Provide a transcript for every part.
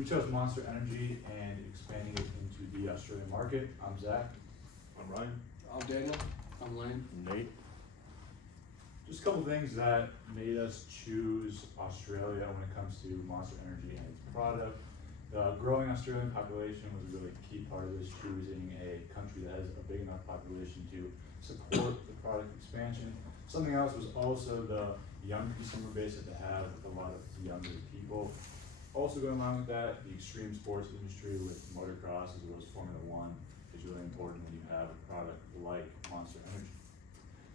We chose Monster Energy and expanding it into the Australian market. I'm Zach. I'm Ryan. I'm Daniel. I'm Lane. Nate. Just a couple things that made us choose Australia when it comes to Monster Energy and its product. The growing Australian population was a really key part of this, choosing a country that has a big enough population to support the product expansion. Something else was also the young consumer base that they have with a lot of younger people. Also going along with that, the extreme sports industry with motocross as well as Formula One is really important when you have a product like Monster Energy.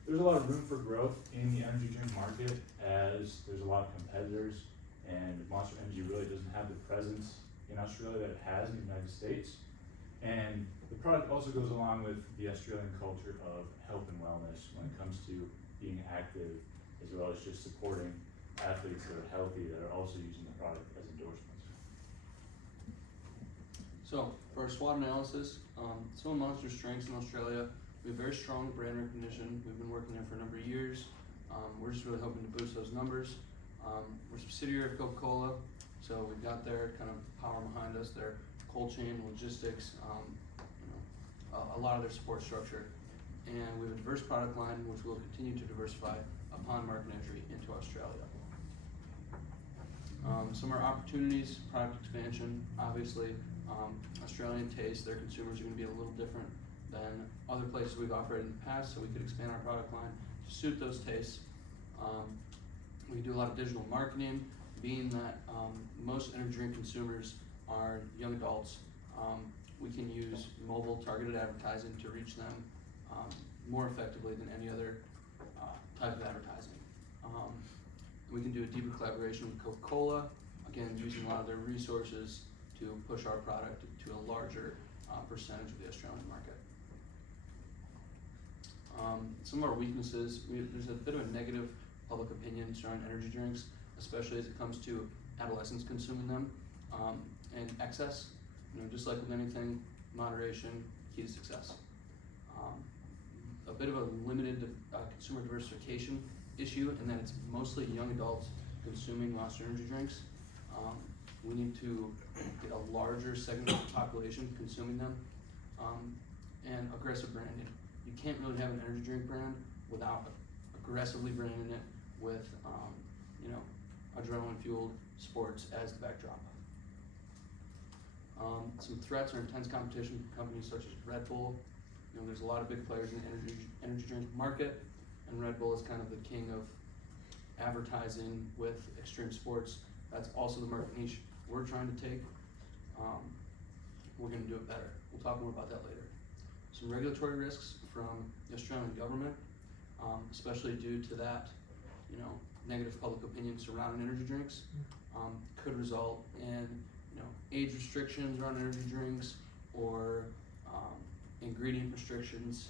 There's a lot of room for growth in the energy drink market as there's a lot of competitors, and Monster Energy really doesn't have the presence in Australia that it has in the United States. And the product also goes along with the Australian culture of health and wellness when it comes to being active, as well as just supporting athletes that are healthy that are also using the product as endorsements. So, for our SWOT analysis, some of Monster's strengths in Australia, we have very strong brand recognition. We've been working there for a number of years. We're just really hoping to boost those numbers. We're a subsidiary of Coca-Cola, so we've got their kind of power behind us, their cold chain, logistics, a lot of their support structure. And we have a diverse product line, which we'll continue to diversify upon market entry into Australia. Some of our opportunities, product expansion, obviously, Australian taste, their consumers are going to be a little different than other places we've operated in the past, so we could expand our product line to suit those tastes. We do a lot of digital marketing, being that most energy drink consumers are young adults. We can use mobile targeted advertising to reach them more effectively than any other type of advertising. We can do a deeper collaboration with Coca-Cola, again, using a lot of their resources to push our product to a larger percentage of the Australian market. Some of our weaknesses, there's a bit of a negative public opinion surrounding energy drinks, especially as it comes to adolescents consuming them, and excess. Just like with anything, moderation, key to success. A bit of a limited consumer diversification issue in that it's mostly young adults consuming Monster Energy drinks. We need to get a larger segment of the population consuming them, and aggressive branding. You can't really have an energy drink brand without aggressively branding it with, adrenaline-fueled sports as the backdrop. Some threats are intense competition from companies such as Red Bull. There's a lot of big players in the energy drink market, and Red Bull is kind of the king of advertising with extreme sports. That's also the market niche we're trying to take. We're going to do it better. We'll talk more about that later. Some regulatory risks from the Australian government, especially due to that, negative public opinion surrounding energy drinks, could result in, age restrictions around energy drinks or ingredient restrictions.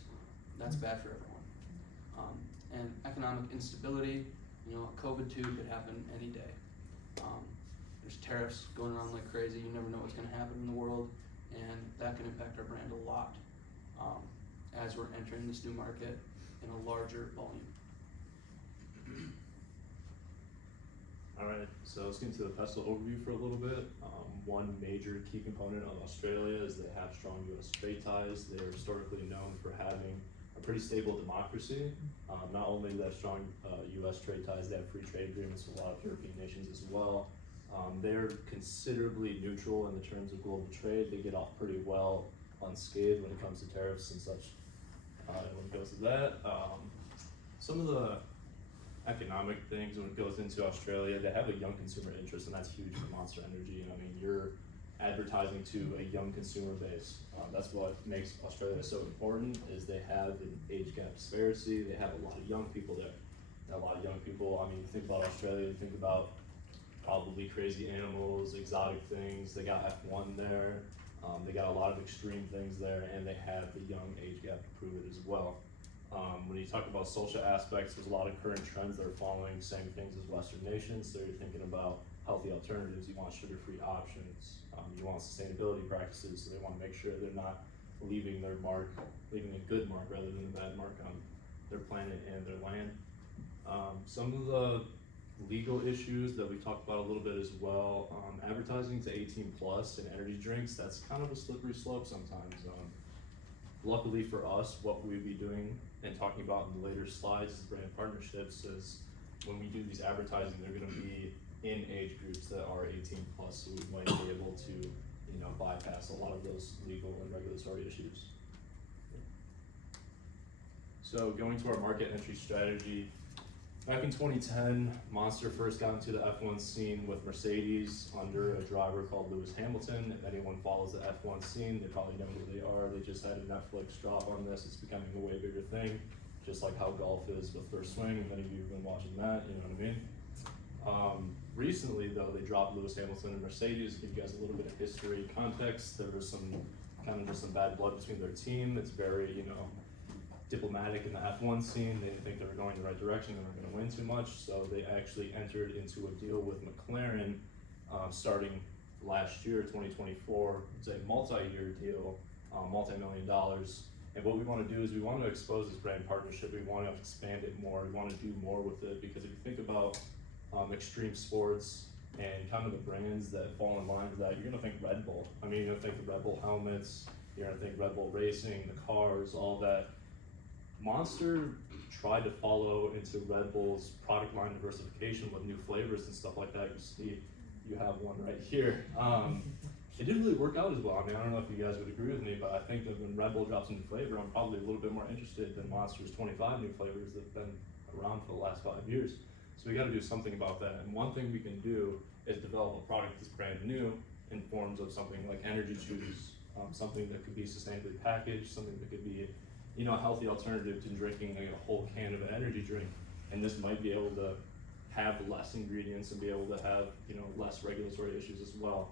That's bad for everyone. And economic instability, COVID-2 could happen any day. There's tariffs going around like crazy. You never know what's going to happen in the world, and that can impact our brand a lot as we're entering this new market in a larger volume. All right, so let's get into the PESTEL overview for a little bit. One major key component of Australia is they have strong U.S. trade ties. They're historically known for having a pretty stable democracy. Not only do they have strong U.S. trade ties, they have free trade agreements with a lot of European nations as well. They're considerably neutral in the terms of global trade. They get off pretty well unscathed when it comes to tariffs and such. When it goes to that, some of the economic things when it goes into Australia, they have a young consumer interest, and that's huge for Monster Energy. You're advertising to a young consumer base. That's what makes Australia so important, is they have an age gap disparity. They have a lot of young people there. A lot of young people, you think about Australia, you think about probably crazy animals, exotic things. They got F1 there. They got a lot of extreme things there, and they have the young age gap to prove it as well. When you talk about social aspects, there's a lot of current trends that are following same things as Western nations. So you're thinking about healthy alternatives. You want sugar-free options. You want sustainability practices. So they want to make sure they're not leaving a good mark rather than a bad mark on their planet and their land. Some of the legal issues that we talked about a little bit as well. Advertising to 18 plus and energy drinks, that's kind of a slippery slope sometimes. Luckily for us, what we'd be doing and talking about in the later slides is brand partnerships. Is when we do these advertising, they're going to be in age groups that are 18 plus, so we might be able to, you know, bypass a lot of those legal and regulatory issues. So going to our market entry strategy, back in 2010, Monster first got into the F1 scene with Mercedes under a driver called Lewis Hamilton. If anyone follows the F1 scene, they probably know who they are. They just had a Netflix drop on this. It's becoming a way bigger thing, just like how golf is with First Swing. If any of you have been watching that, you know what I mean? Recently though, they dropped Lewis Hamilton and Mercedes. To give you guys a little bit of history context, there was some bad blood between their team. It's very, you know, diplomatic in the F1 scene. They didn't think they were going the right direction. They weren't going to win too much, so they actually entered into a deal with McLaren starting last year, 2024. It's a multi-year deal, multi-million dollars. And what we want to do is we want to expose this brand partnership. We want to expand it more. We want to do more with it, because if you think about extreme sports and kind of the brands that fall in line with that, you're going to think Red Bull. I mean, you're going to think the Red Bull helmets, you're going to think Red Bull Racing, the cars, all that. Monster tried to follow into Red Bull's product line diversification with new flavors and stuff like that. You see, you have one right here. It didn't really work out as well. I mean, I don't know if you guys would agree with me, but I think that when Red Bull drops a new flavor, I'm probably a little bit more interested than Monster's 25 new flavors that have been around for the last 5 years. So we got to do something about that. And one thing we can do is develop a product that's brand new in forms of something like energy chews, something that could be sustainably packaged, something that could be, you know, a healthy alternative to drinking like a whole can of an energy drink. And this might be able to have less ingredients and be able to have, you know, less regulatory issues as well.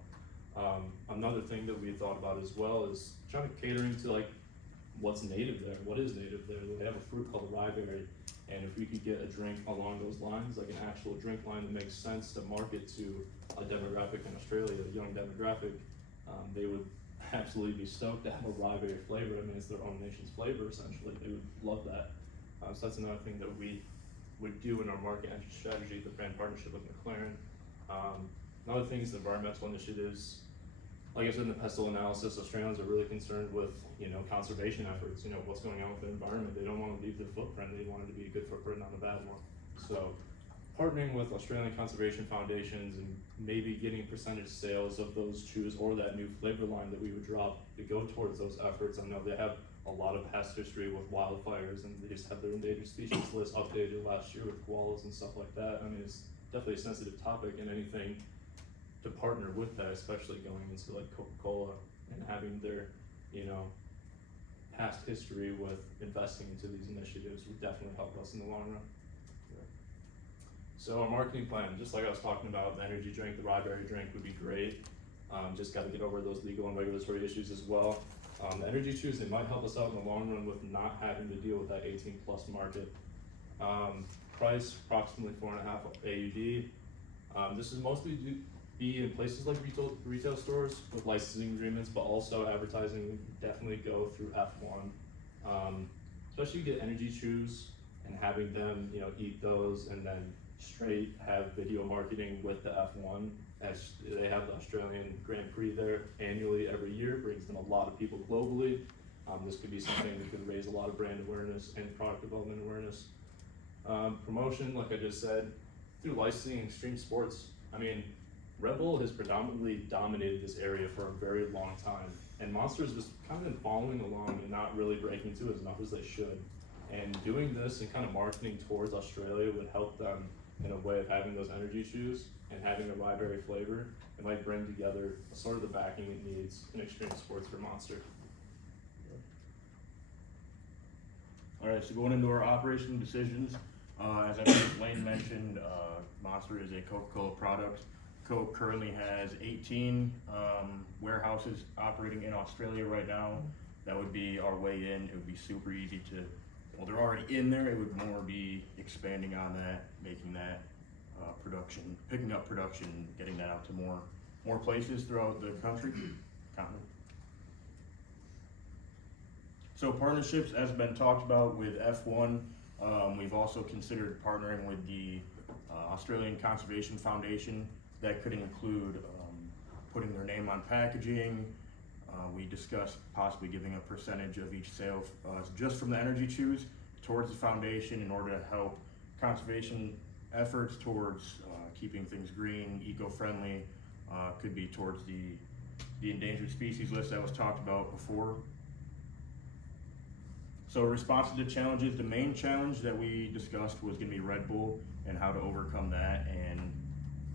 Another thing that we thought about as well is trying to catering to like what's native there. What is native there? They have a fruit called ryeberry, and if we could get a drink along those lines, like an actual drink line that makes sense to market to a demographic in Australia, a young demographic, they would absolutely be stoked to have a ryeberry flavor. I mean, it's their own nation's flavor essentially. They would love that. So that's another thing that we would do in our market entry strategy, the brand partnership with McLaren. Another thing is the environmental initiatives. Like I said in the pestle analysis, Australians are really concerned with, you know, conservation efforts, you know, what's going on with the environment. They don't want to leave their footprint. They want it to be a good footprint, not a bad one. So partnering with Australian conservation foundations and maybe getting percentage sales of those chews or that new flavor line that we would drop to go towards those efforts. I know they have a lot of past history with wildfires, and they just have their endangered species list updated last year with koalas and stuff like that. I mean, it's definitely a sensitive topic, and anything to partner with that, especially going into like Coca-Cola and having their, you know, past history with investing into these initiatives would definitely help us in the long run. So our marketing plan, just like I was talking about, the energy drink, the ryeberry drink would be great. Just got to get over those legal and regulatory issues as well. The energy chews, they might help us out in the long run with not having to deal with that 18 plus market. Price, approximately 4.5 AUD. This is mostly be in places like retail stores with licensing agreements, but also advertising would definitely go through F1. Especially you get energy chews and having them, you know, eat those and then straight have video marketing with the F1, as they have the Australian Grand Prix there annually every year. It brings them a lot of people globally. This could be something that could raise a lot of brand awareness and product development awareness. Promotion, like I just said, through licensing and extreme sports. I mean, Red Bull has predominantly dominated this area for a very long time, and Monster's just kind of been following along and not really breaking through as much as they should. And doing this and kind of marketing towards Australia would help them in a way of having those energy chews and having a ryeberry flavor. It might bring together sort of the backing it needs in extreme sports for Monster. All right, so going into our operational decisions, as I believe Lane mentioned, Monster is a Coca-Cola product. Coke currently has 18 warehouses operating in Australia right now. That would be our way in. It would be super easy to, well, they're already in there. It would more be expanding on that, making that production, picking up production, getting that out to more places throughout the country. So partnerships, as been talked about with F1, we've also considered partnering with the Australian Conservation Foundation. That could include putting their name on packaging. We discussed possibly giving a percentage of each sale just from the Energy Chews towards the foundation in order to help conservation efforts towards keeping things green, eco-friendly. Could be towards the endangered species list that was talked about before. So response to the challenges, the main challenge that we discussed was gonna be Red Bull and how to overcome that, and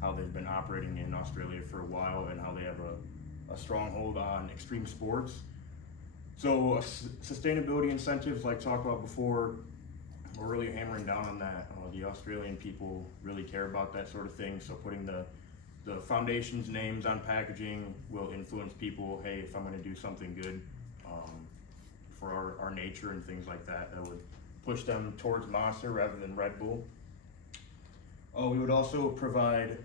how they've been operating in Australia for a while and how they have a stronghold on extreme sports. So sustainability incentives, like talked about before, we're really hammering down on that. The Australian people really care about that sort of thing, so putting the foundation's names on packaging will influence people. Hey, if I'm gonna do something good for our nature and things like that, that would push them towards Monster rather than Red Bull. We would also provide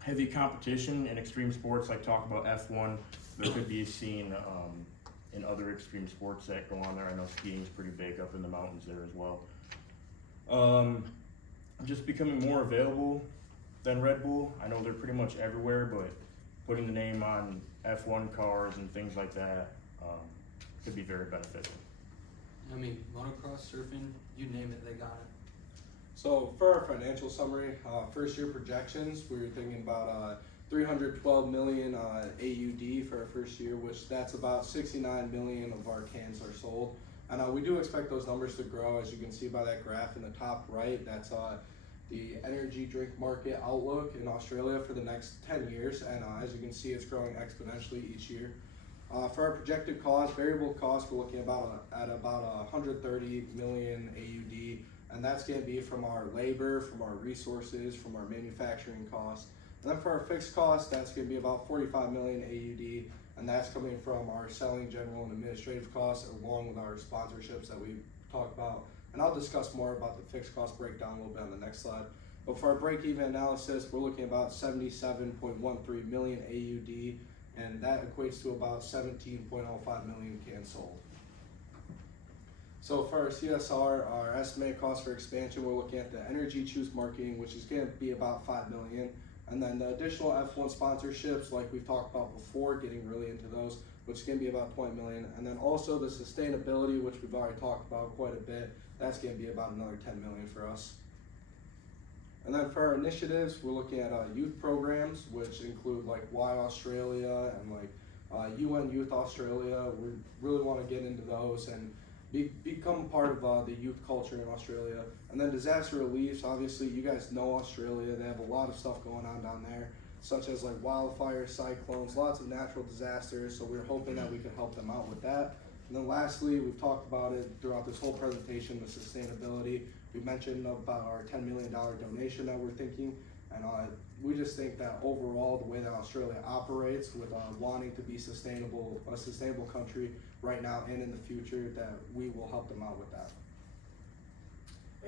heavy competition in extreme sports, like talk about F1. There could be a scene in other extreme sports that go on there. I know skiing is pretty big up in the mountains there as well. Just becoming more available than Red Bull. I know they're pretty much everywhere, but putting the name on F1 cars and things like that could be very beneficial. I mean, motocross, surfing, you name it, they got it. So for our financial summary, first year projections, we were thinking about 312 million AUD for our first year, which that's about 69 million of our cans are sold. And we do expect those numbers to grow, as you can see by that graph in the top right. That's the energy drink market outlook in Australia for the next 10 years. And as you can see, it's growing exponentially each year. For our projected cost, variable costs, we're looking at about 130 million AUD. And that's going to be from our labor, from our resources, from our manufacturing costs. And then for our fixed costs, that's going to be about 45 million AUD, and that's coming from our selling, general, and administrative costs, along with our sponsorships that we talked about. And I'll discuss more about the fixed cost breakdown a little bit on the next slide. But for our break-even analysis, we're looking at about 77.13 million AUD, and that equates to about 17.05 million cans sold. So for our CSR, our estimated cost for expansion, we're looking at the Energy Chews marketing, which is going to be about 5 million. And then the additional F1 sponsorships, like we've talked about before, getting really into those, which is going to be about 20 million. And then also the sustainability, which we've already talked about quite a bit, that's going to be about another 10 million for us. And then for our initiatives, we're looking at youth programs, which include like Y Australia and like UN Youth Australia. We really want to get into those and become part of the youth culture in Australia. And then disaster relief, obviously you guys know Australia, they have a lot of stuff going on down there, such as like wildfires, cyclones, lots of natural disasters, so we're hoping that we can help them out with that. And then lastly, we've talked about it throughout this whole presentation, the sustainability. We mentioned about our $10 million donation that we're thinking, and we just think that overall the way that Australia operates with wanting to be sustainable, a sustainable country right now and in the future, that we will help them out with that.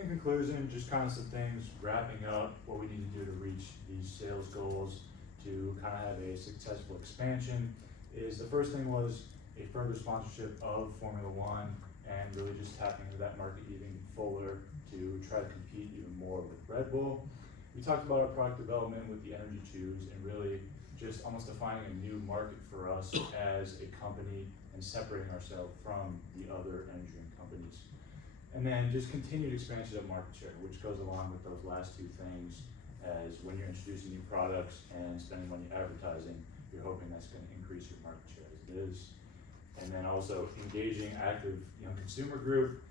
In conclusion, just kind of some things, wrapping up what we need to do to reach these sales goals to kind of have a successful expansion is the first thing was a further sponsorship of Formula One and really just tapping into that market even fuller to try to compete even more with Red Bull. We talked about our product development with the Energy Chews and really just almost defining a new market for us as a company and separating ourselves from the other energy drink companies. And then just continued expansion of market share, which goes along with those last two things, as when you're introducing new products and spending money advertising, you're hoping that's going to increase your market share as it is. And then also engaging active young consumer group,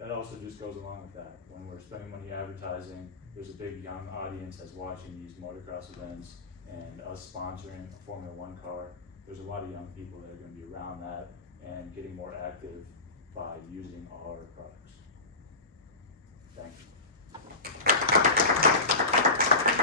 that also just goes along with that. When we're spending money advertising, there's a big young audience that's watching these motocross events, and us sponsoring a Formula One car, there's a lot of young people that are going to be around that and getting more active by using our products. Thank you.